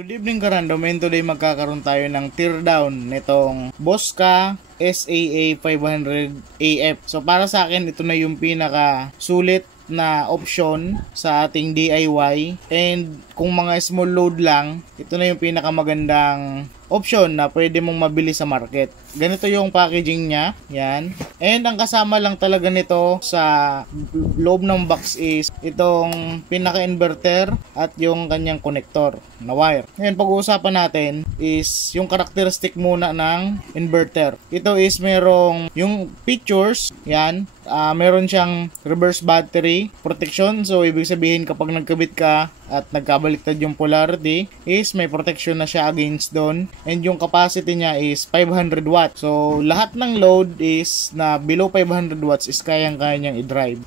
Good evening ka-random, and today magkakaroon tayo ng teardown nitong Bosca SAA 500 AF. So para sa akin, ito na yung pinaka sulit na option sa ating DIY, and kung mga small load lang, ito na yung pinakamagandang option na pwede mong mabili sa market. Ganito yung packaging niya, yan. And ang kasama lang talaga nito sa loob ng box is itong pinaka-inverter at yung kanyang connector na wire. Ngayon, pag-uusapan natin is yung characteristic muna ng inverter. Ito is merong yung features, yan. Meron siyang reverse battery protection. So, ibig sabihin kapag nagkabit ka at nagkabaliktad yung polarity is may protection na siya against doon. And yung capacity niya is 500 watts. So, lahat ng load is na below 500 watts is kayang-kaya niyang i-drive.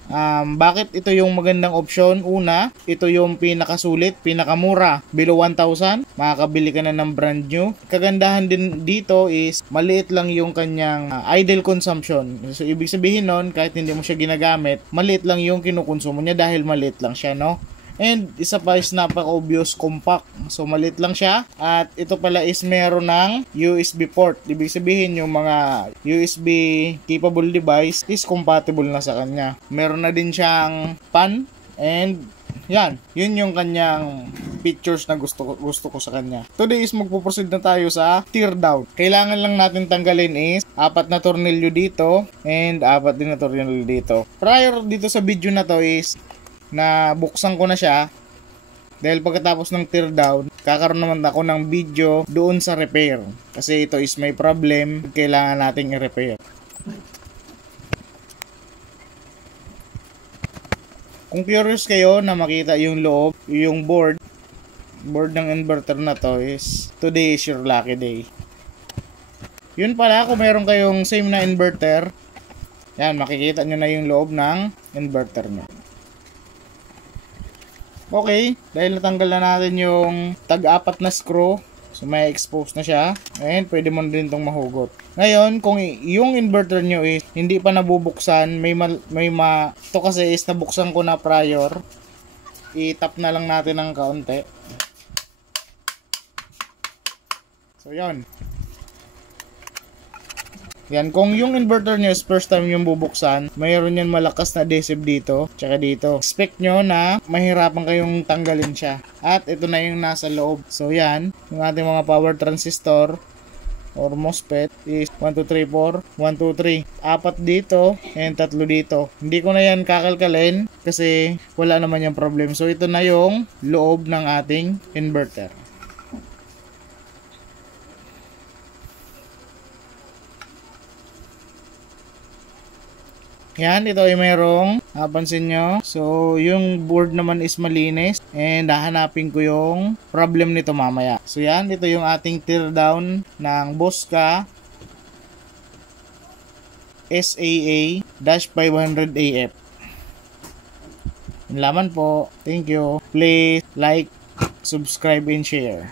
Bakit ito yung magandang option? Una, ito yung pinakasulit, pinakamura. Below 1,000, makakabili ka na ng brand new. Kagandahan din dito is maliit lang yung kanyang idle consumption. So, ibig sabihin nun, kahit hindi mo siya ginagamit, maliit lang yung kinukonsumo niya dahil maliit lang siya, no? And isa pa is napaka-obvious, compact. So maliit lang siya. At ito pala is meron ng USB port. Ibig sabihin yung mga USB capable device is compatible na sa kanya. Meron na din siyang fan. And yan, yun yung kanyang features na gusto ko sa kanya. Today is magpo-proceed na tayo sa teardown. Kailangan lang natin tanggalin is 4 na tornilyo dito and 4 din na tornilyo dito. Prior dito sa video na to is na buksan ko na siya dahil pagkatapos ng teardown, kakaroon naman ako ng video doon sa repair. Kasi ito is may problem, kailangan nating i-repair. Kung curious kayo na makita yung loob, yung board ng inverter na to is today is your lucky day. Yun pala, kung meron kayong same na inverter, yan, makikita nyo na yung loob ng inverter nyo. Okay, dahil natanggal na natin yung tag-4 na screw, so may expose na siya, and pwede mo din itong mahugot. Ngayon, kung yung inverter nyo is hindi pa nabubuksan, ito kasi is nabuksan ko na prior, i-tap na lang natin ng kaunti. So, yun. Yan, kung yung inverter nyo is first time yung bubuksan, mayroon yan malakas na adhesive dito, tsaka dito. Expect nyo na mahirapan kayong tanggalin siya. At ito na yung nasa loob. So yan, yung ating mga power transistor or MOSFET is 1, 2, 3, 4, 1, 2, 3. 4 dito and 3 dito. Hindi ko na yan kakalkalin kasi wala naman yung problem. So ito na yung loob ng ating inverter. Yan, ito ay mayroong, napansin nyo. So, yung board naman is malinis. And hahanapin ko yung problem nito mamaya. So, yan, ito yung ating teardown ng Bosca SAA-500 AF. Laman po. Thank you. Please like, subscribe, and share.